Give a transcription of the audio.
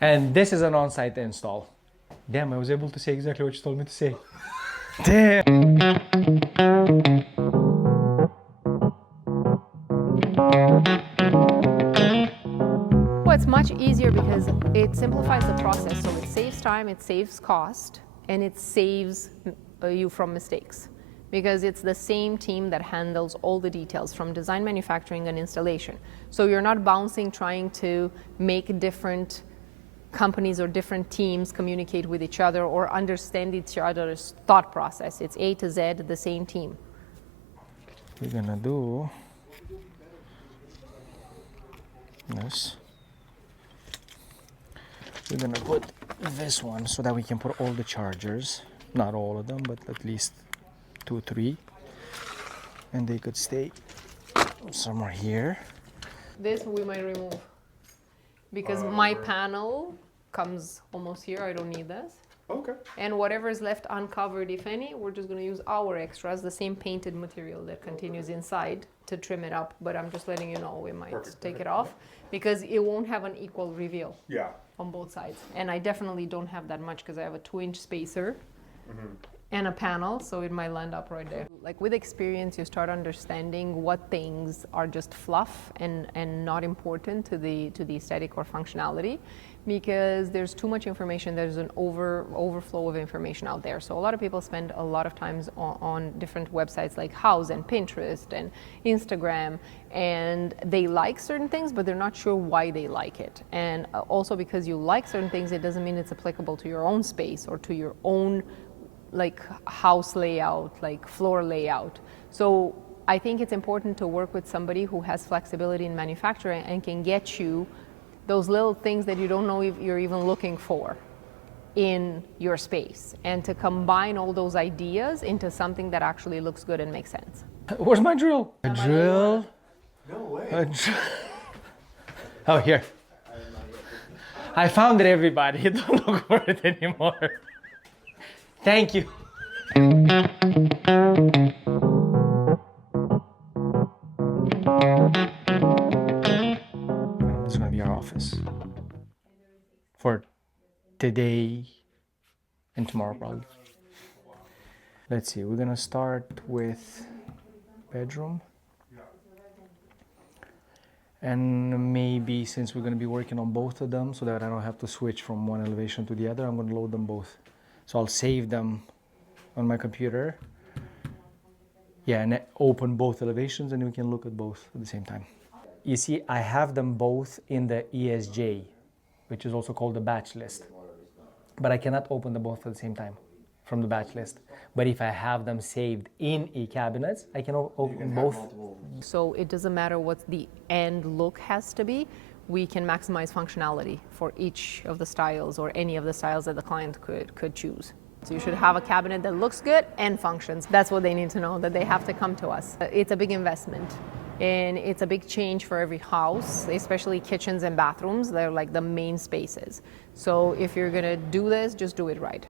And this is an on-site install. Damn, I was able to say exactly what you told me to say. Damn. Well, it's much easier because it simplifies the process, so it saves time, it saves cost, and it saves you from mistakes. Because it's the same team that handles all the details from design, manufacturing, and installation. So you're not bouncing trying to make different companies or different teams communicate with each other or understand each other's thought process. It's A to Z, the same team. We're gonna do this. We're gonna put this one so that we can put all the chargers, not all of them, but at least 2 or 3, and they could stay somewhere here. This we might remove because my panel comes almost here. I don't need this. Okay. And whatever is left uncovered, if any, we're just going to use our extras, the same painted material that continues inside to trim it up. But I'm just letting you know we might take it off because it won't have an equal reveal on both sides. And I definitely don't have that much because I have a 2-inch spacer and a panel, so it might land up right there. Like with experience, you start understanding what things are just fluff and not important to the aesthetic or functionality, because there's too much information. There's an overflow of information out there. So a lot of people spend a lot of times on different websites like House and Pinterest and Instagram, and they like certain things, but they're not sure why they like it. And also because you like certain things, it doesn't mean it's applicable to your own space or to your own like house layout, like floor layout. So I think it's important to work with somebody who has flexibility in manufacturing and can get you those little things that you don't know if you're even looking for in your space, and to combine all those ideas into something that actually looks good and makes sense. Where's my drill? A drill? No way. Oh, here. I found it, everybody. Don't look for it anymore. Thank you. This is gonna be our office for today and tomorrow probably. Let's see, we're gonna start with bedroom. And maybe since we're gonna be working on both of them so that I don't have to switch from one elevation to the other, I'm gonna load them both. So I'll save them on my computer. Yeah, and open both elevations and we can look at both at the same time. You see, I have them both in the ESJ, which is also called the batch list. But I cannot open them both at the same time from the batch list. But if I have them saved in e-cabinets, I can open both. So it doesn't matter what the end look has to be. We can maximize functionality for each of the styles or any of the styles that the client could choose. So you should have a cabinet that looks good and functions. That's what they need to know, that they have to come to us. It's a big investment and it's a big change for every house, especially kitchens and bathrooms. They're like the main spaces. So if you're gonna do this, just do it right.